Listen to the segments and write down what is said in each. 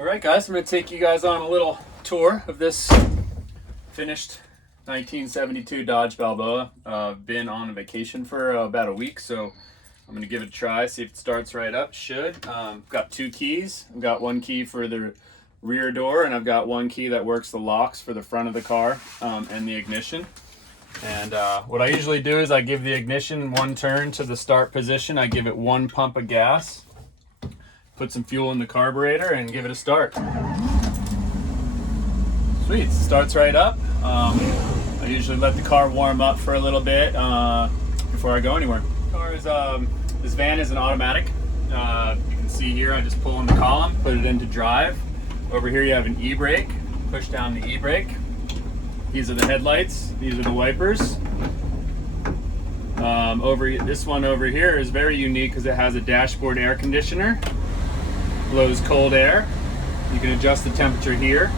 All right, guys, I'm going to take you guys on a little tour of this finished 1972 Dodge Balboa. Been on a vacation for about a week, so I'm going to give it a try, see if it starts right up. Should. Got two keys. I've got one key for the rear door, and I've got one key that works the locks for the front of the car and the ignition. And what I usually do is I give the ignition one turn to the start position. I give it one pump of gas, put some fuel in the carburetor, and give it a start. Sweet, it starts right up. I usually let the car warm up for a little bit before I go anywhere. This van is an automatic. You can see here I just pull in the column, put it into drive. Over here you have an e-brake. Push down the e-brake. These are the headlights. These are the wipers. This one over here is very unique because it has a dashboard air conditioner. Blows cold air. You can adjust the temperature here.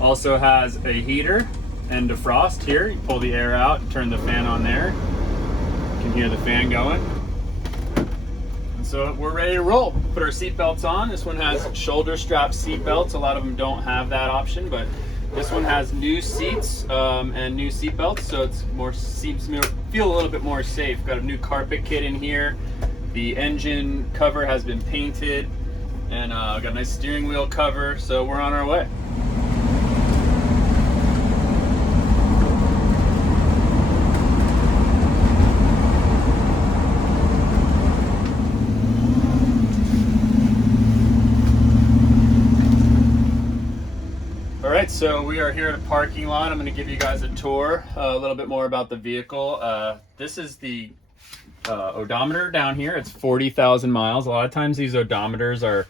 Also has a heater and defrost here. You pull the air out and turn the fan on there. You can hear the fan going. And so we're ready to roll. Put our seat belts on. This one has shoulder strap seat belts. A lot of them don't have that option, but this one has new seats and new seat belts, so it's feel a little bit more safe. Got a new carpet kit in here. The engine cover has been painted, and got a nice steering wheel cover, so we're on our way. All right, so we are here at a parking lot. I'm going to give you guys a tour, a little bit more about the vehicle. This is the odometer down here. It's 40,000 miles. A lot of times these odometers are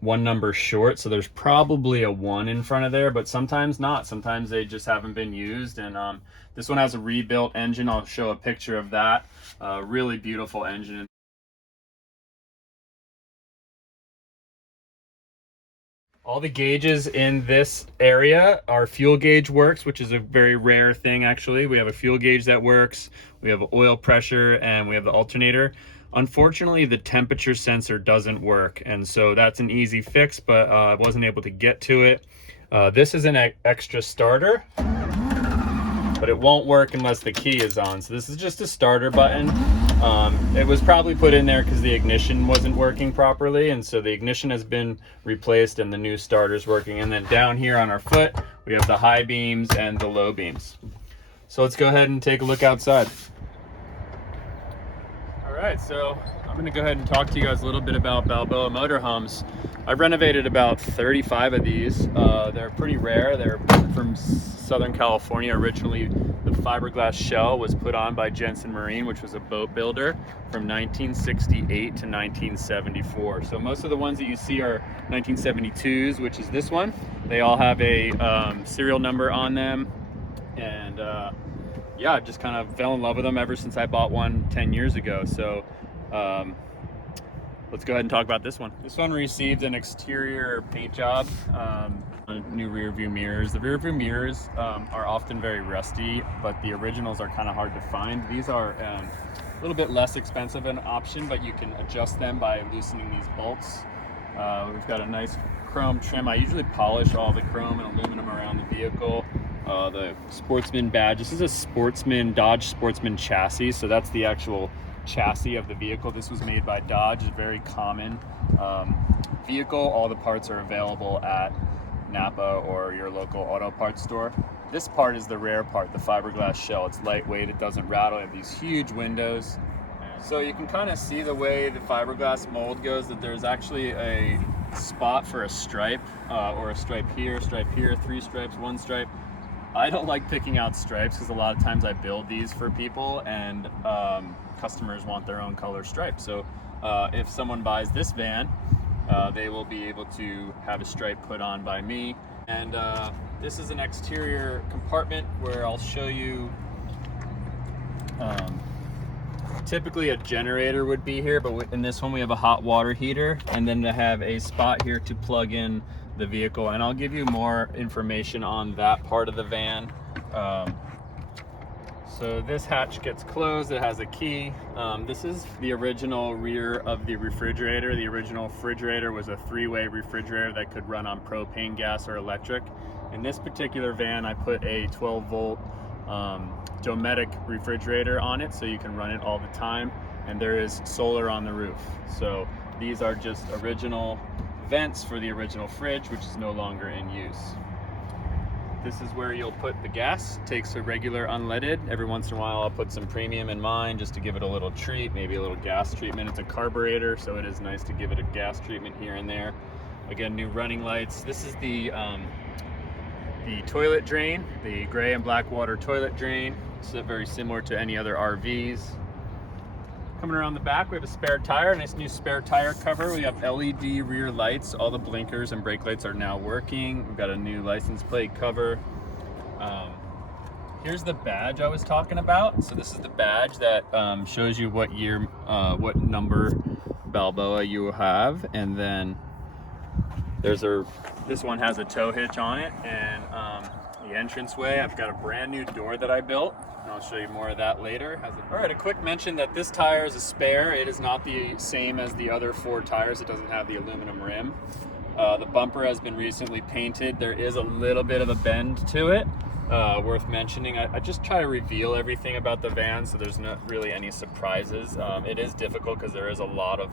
one number short, so there's probably a 1 in front of there, but sometimes not. Sometimes they just haven't been used. And this one has a rebuilt engine. I'll show a picture of that. Really beautiful engine. All the gauges in this area are fuel gauge works, which is a very rare thing actually. We have a fuel gauge that works, we have oil pressure, and we have the alternator. Unfortunately, the temperature sensor doesn't work, and so that's an easy fix, but I wasn't able to get to it. This is an extra starter, but it won't work unless the key is on. So this is just a starter button. It was probably put in there because the ignition wasn't working properly, and so the ignition has been replaced and the new starter's working. And then down here on our foot, we have the high beams and the low beams. So let's go ahead and take a look outside. All right, so I'm gonna go ahead and talk to you guys a little bit about Balboa Motorhomes. I've renovated about 35 of these. They're pretty rare. They're from Southern California. Originally, the fiberglass shell was put on by Jensen Marine, which was a boat builder from 1968 to 1974. So most of the ones that you see are 1972s, which is this one. They all have a serial number on them. And yeah, I just kind of fell in love with them ever since I bought one 10 years ago. So let's go ahead and talk about this one. This one received an exterior paint job, new rear view mirrors. The rear view mirrors are often very rusty, but the originals are kind of hard to find. These are a little bit less expensive an option, but you can adjust them by loosening these bolts. We've got a nice chrome trim. I usually polish all the chrome and aluminum around the vehicle. The Sportsman badge. This is a Dodge Sportsman chassis, so that's the actual chassis of the vehicle. This was made by Dodge, a very common vehicle. All the parts are available at Napa or your local auto parts store. This part is the rare part, the fiberglass shell. It's lightweight, it doesn't rattle. I have these huge windows. So you can kind of see the way the fiberglass mold goes, that there's actually a spot for a stripe, or a stripe here, 3 stripes, 1 stripe. I don't like picking out stripes because a lot of times I build these for people, and customers want their own color stripe. So if someone buys this van, they will be able to have a stripe put on by me. And this is an exterior compartment where I'll show you, typically a generator would be here, but in this one we have a hot water heater, and then to have a spot here to plug in the vehicle. And I'll give you more information on that part of the van. So this hatch gets closed, it has a key. This is the original rear of the refrigerator. The original refrigerator was a 3-way refrigerator that could run on propane, gas, or electric. In this particular van, I put a 12-volt Dometic refrigerator on it so you can run it all the time, and there is solar on the roof. So these are just original vents for the original fridge, which is no longer in use. This is where you'll put the gas. Takes a regular unleaded. Every once in a while I'll put some premium in mine just to give it a little treat, maybe a little gas treatment. It's a carburetor, so it is nice to give it a gas treatment here and there. Again, new running lights. This is the toilet drain, the gray and black water toilet drain. It's very similar to any other RVs. Coming around the back, we have a spare tire, nice new spare tire cover. We have LED rear lights. All the blinkers and brake lights are now working. We've got a new license plate cover. Here's the badge I was talking about. So this is the badge that shows you what year, what number Balboa you have. And then this one has a tow hitch on it, and the entranceway, I've got a brand new door that I built. I'll show you more of that later. All right, a quick mention that this tire is a spare. It is not the same as the other 4 tires. It doesn't have the aluminum rim. The bumper has been recently painted. There is a little bit of a bend to it, worth mentioning. I just try to reveal everything about the van so there's not really any surprises. It is difficult because there is a lot of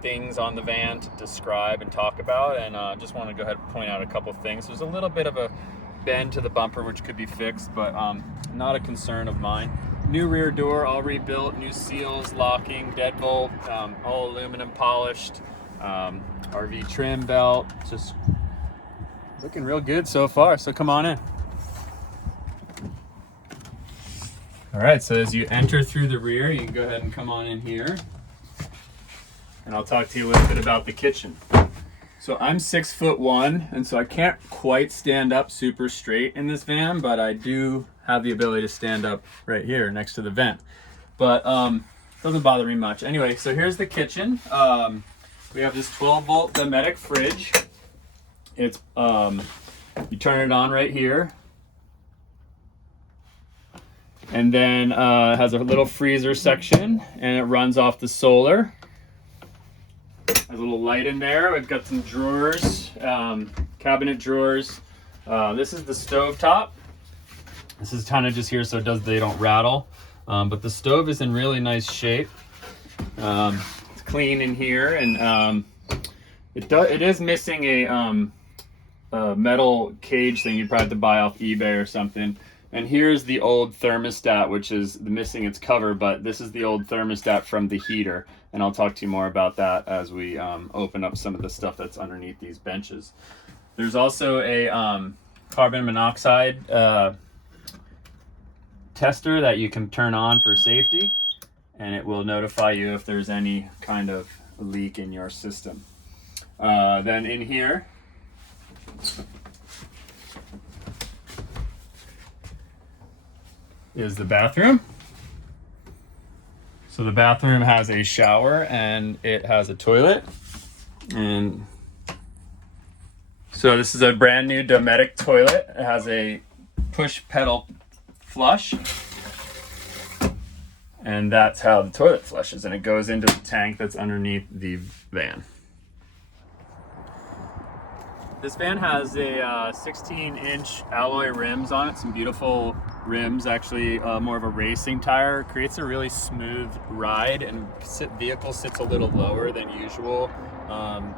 things on the van to describe and talk about, and I just want to go ahead and point out a couple things. There's a little bit of a bend to the bumper which could be fixed, but not a concern of mine. New rear door, all rebuilt, new seals, locking, deadbolt, all aluminum polished, RV trim belt, just looking real good so far. So come on in. All right, so as you enter through the rear, you can go ahead and come on in here, and I'll talk to you a little bit about the kitchen. So I'm 6'1", and so I can't quite stand up super straight in this van, but I do have the ability to stand up right here next to the vent. But doesn't bother me much. Anyway, so here's the kitchen. We have this 12-volt Dometic fridge. It's you turn it on right here, and then it has a little freezer section, and it runs off the solar. Has a little light in there. We've got some drawers, cabinet drawers. This is the stove top. This is kind of just here so they don't rattle. But the stove is in really nice shape. It's clean in here, and it is missing a metal cage thing you'd probably have to buy off eBay or something. And here's the old thermostat, which is missing its cover, but this is the old thermostat from the heater. And I'll talk to you more about that as we open up some of the stuff that's underneath these benches. There's also a carbon monoxide tester that you can turn on for safety, and it will notify you if there's any kind of leak in your system. Then in here, is the bathroom. So the bathroom has a shower and it has a toilet. And so this is a brand new Dometic toilet. It has a push pedal flush. And that's how the toilet flushes, and it goes into the tank that's underneath the van. This van has a 16-inch alloy rims on it, some beautiful rims, actually more of a racing tire. Creates a really smooth ride, and vehicle sits a little lower than usual,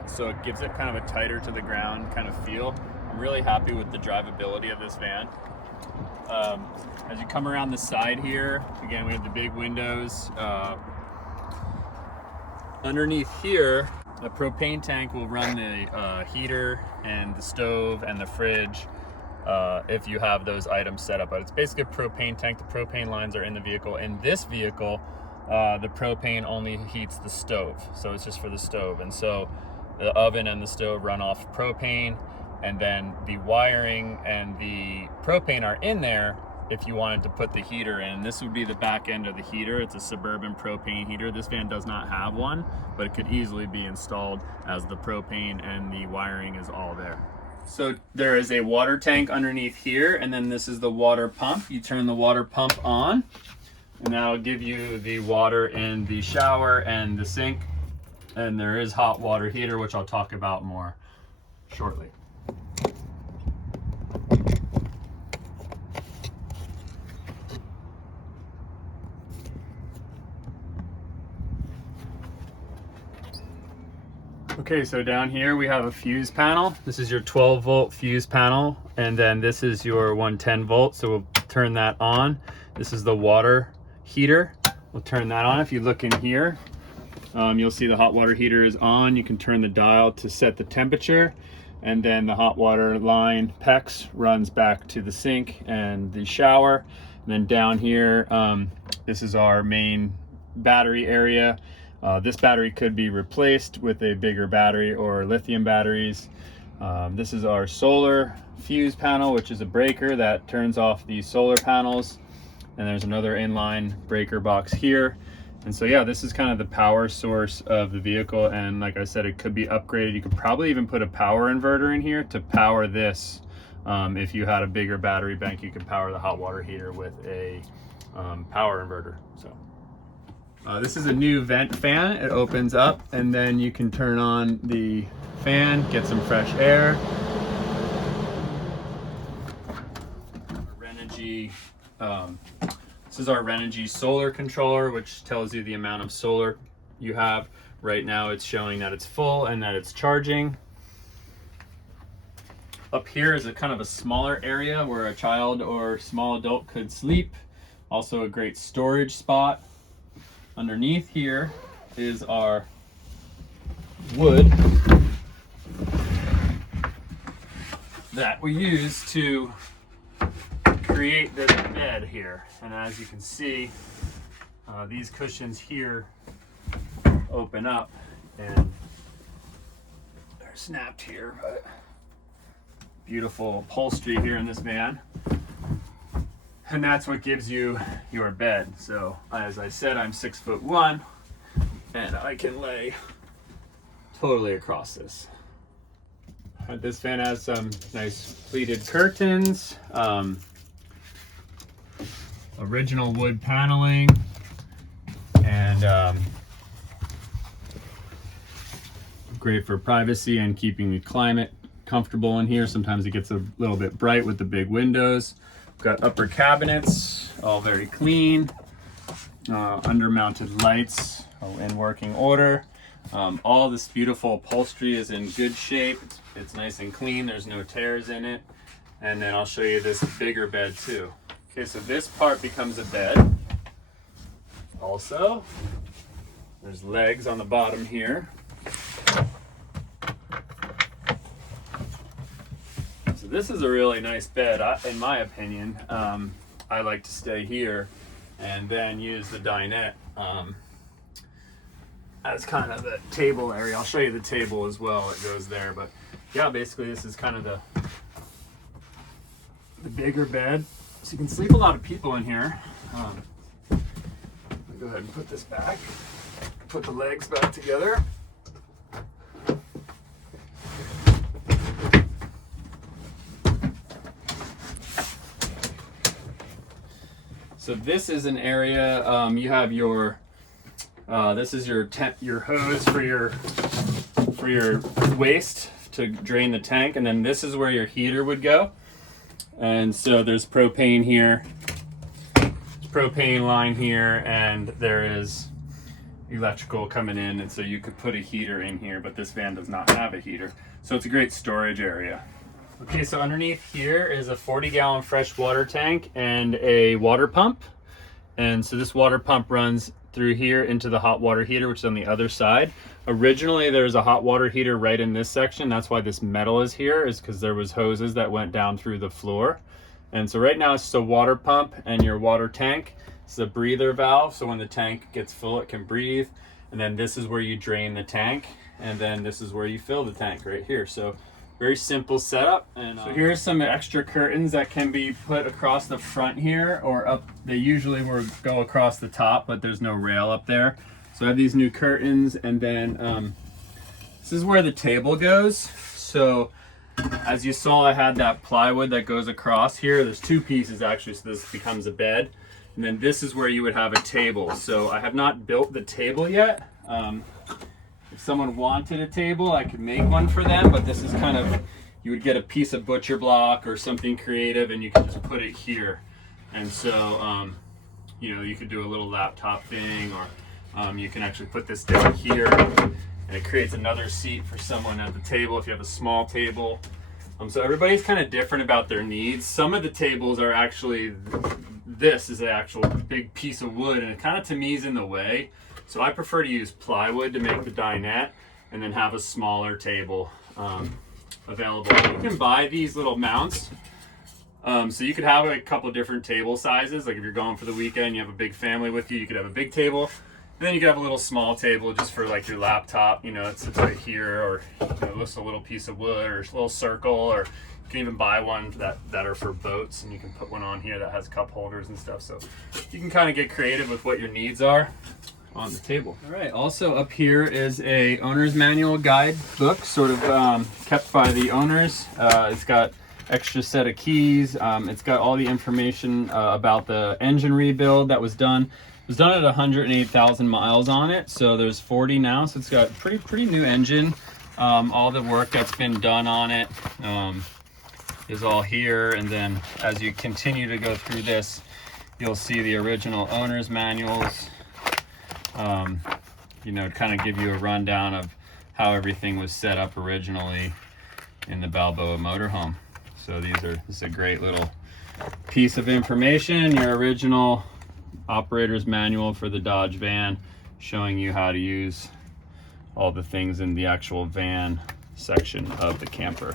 so it gives it kind of a tighter to the ground kind of feel. I'm really happy with the drivability of this van. As you come around the side here, again, we have the big windows. Underneath here, a propane tank will run the heater and the stove and the fridge if you have those items set up. But it's basically a propane tank. The propane lines are in the vehicle. In this vehicle, the propane only heats the stove, so it's just for the stove. And so the oven and the stove run off propane, and then the wiring and the propane are in there if you wanted to put the heater in. This would be the back end of the heater. It's a Suburban propane heater. This van does not have one, but it could easily be installed as the propane and the wiring is all there. So there is a water tank underneath here, and then this is the water pump. You turn the water pump on, and that'll give you the water in the shower and the sink. And there is hot water heater, which I'll talk about more shortly. Okay, so down here we have a fuse panel. This is your 12-volt fuse panel, and then this is your 110 volt. So we'll turn that on. This is the water heater. We'll turn that on. If you look in here, you'll see the hot water heater is on. You can turn the dial to set the temperature, and then the hot water line PEX runs back to the sink and the shower. And then down here, this is our main battery area. This battery could be replaced with a bigger battery or lithium batteries. This is our solar fuse panel, which is a breaker that turns off the solar panels. And there's another inline breaker box here. And so yeah, this is kind of the power source of the vehicle. And like I said, it could be upgraded. You could probably even put a power inverter in here to power this. If you had a bigger battery bank, you could power the hot water heater with a power inverter. So. This is a new vent fan. It opens up, and then you can turn on the fan, get some fresh air. Renogy, this is our Renogy solar controller, which tells you the amount of solar you have. Right now it's showing that it's full and that it's charging. Up here is a kind of a smaller area where a child or small adult could sleep. Also a great storage spot. Underneath here is our wood that we use to create this bed here. And as you can see, these cushions here open up and they're snapped here, but beautiful upholstery here in this van. And that's what gives you your bed. So as I said, I'm 6'1", and I can lay totally across this. This fan has some nice pleated curtains, original wood paneling, and great for privacy and keeping the climate comfortable in here. Sometimes it gets a little bit bright with the big windows. Got upper cabinets, all very clean. Under-mounted lights in working order. All this beautiful upholstery is in good shape. It's nice and clean. There's no tears in it. And then I'll show you this bigger bed too. Okay, so this part becomes a bed. Also, there's legs on the bottom here. So this is a really nice bed, in my opinion. I like to stay here and then use the dinette as kind of the table area. I'll show you the table as well. It goes there, but yeah, basically this is kind of the bigger bed. So you can sleep a lot of people in here. Let me go ahead and put this back. Put the legs back together. So this is an area, you have your, this is your hose for your waste to drain the tank, and then this is where your heater would go. And so there's propane here, propane line here, and there is electrical coming in, and so you could put a heater in here, but this van does not have a heater. So it's a great storage area. Okay, so underneath here is a 40-gallon fresh water tank and a water pump. And so this water pump runs through here into the hot water heater, which is on the other side. Originally, there's a hot water heater right in this section. That's why this metal is here, is because there was hoses that went down through the floor. And so right now it's just a water pump and your water tank. It's a breather valve, so when the tank gets full, it can breathe. And then this is where you drain the tank, and then this is where you fill the tank right here. So very simple setup. And so here's some extra curtains that can be put across the front here or up. They usually will go across the top, but there's no rail up there. So I have these new curtains, and then this is where the table goes. So As you saw, I had that plywood that goes across here. There's two pieces actually, so this becomes a bed. And then this is where you would have a table. So I have not built the table yet. If someone wanted a table, I could make one for them, but this is kind of, you would get a piece of butcher block or something creative and you can just put it here. And so, you know, you could do a little laptop thing, or you can actually put this down here and it creates another seat for someone at the table if you have a small table. So everybody's kind of different about their needs. Some of the tables are actually, this is an actual big piece of wood and it kind of to me is in the way. So I prefer to use plywood to make the dinette and then have a smaller table available. You can buy these little mounts. So you could have a couple of different table sizes. Like if you're going for the weekend, you have a big family with you, you could have a big table. And then you could have a little small table just for like your laptop, you know, it's right here, or you know, just a little piece of wood or a little circle, or you can even buy one that are for boats and you can put one on here that has cup holders and stuff. So you can kind of get creative with what your needs are on the table. All right, also up here is a owner's manual guide book, sort of kept by the owners. It's got extra set of keys. It's got all the information about the engine rebuild that was done. It was done at 108,000 miles on it, so there's 40 now, so it's got pretty new engine. All the work that's been done on it is all here, and then as you continue to go through this, you'll see the original owner's manuals. You know, kind of give you a rundown of how everything was set up originally in the Balboa Motorhome. So this is a great little piece of information, your original operator's manual for the Dodge van, showing you how to use all the things in the actual van section of the camper.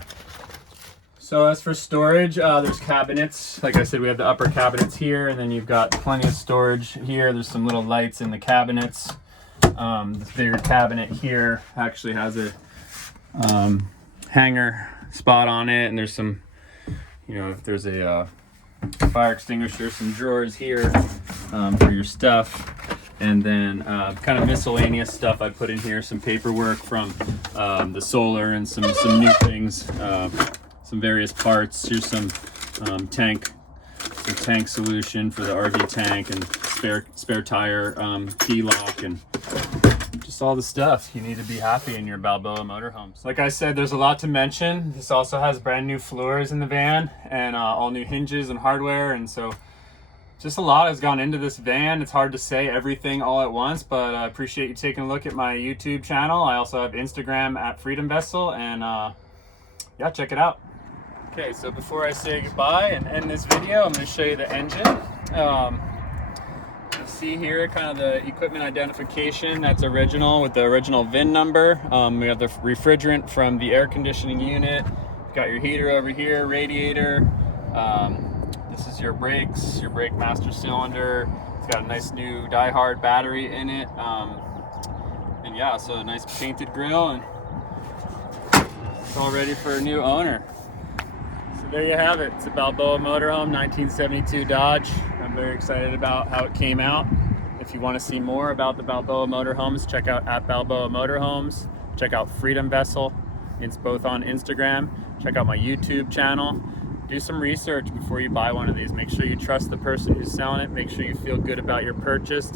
So as for storage, there's cabinets. Like I said, we have the upper cabinets here, and then you've got plenty of storage here. There's some little lights in the cabinets. This bigger cabinet here actually has a hanger spot on it, and there's some, you know, if there's a fire extinguisher, some drawers here for your stuff, and then kind of miscellaneous stuff I put in here, some paperwork from the solar and some new things, some various parts. Here's some tank solution for the RV tank, and spare tire key lock, and just all the stuff you need to be happy in your Balboa motorhomes. Like I said, there's a lot to mention. This also has brand new floors in the van and all new hinges and hardware, and so just a lot has gone into this van. It's hard to say everything all at once, but I appreciate you taking a look at my YouTube channel. I also have Instagram at Freedom Vessel, and yeah, check it out. Okay, so before I say goodbye and end this video, I'm going to show you the engine. You see here kind of the equipment identification that's original with the original VIN number. We have the refrigerant from the air conditioning unit. You've got your heater over here, radiator. This is your brakes, your brake master cylinder. It's got a nice new die-hard battery in it. And yeah, so a nice painted grille, and it's all ready for a new owner. So there you have it. It's a Balboa Motorhome 1972 Dodge. I'm very excited about how it came out. If you want to see more about the Balboa Motorhomes, check out at Balboa Motorhomes. Check out Freedom Vessel. It's both on Instagram. Check out my YouTube channel. Do some research before you buy one of these. Make sure you trust the person who's selling it. Make sure you feel good about your purchase.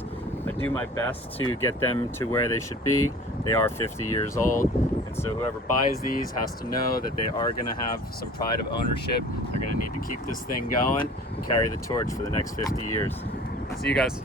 I do my best to get them to where they should be. They are 50 years old, and so whoever buys these has to know that they are going to have some pride of ownership. They're going to need to keep this thing going and carry the torch for the next 50 years. See you guys.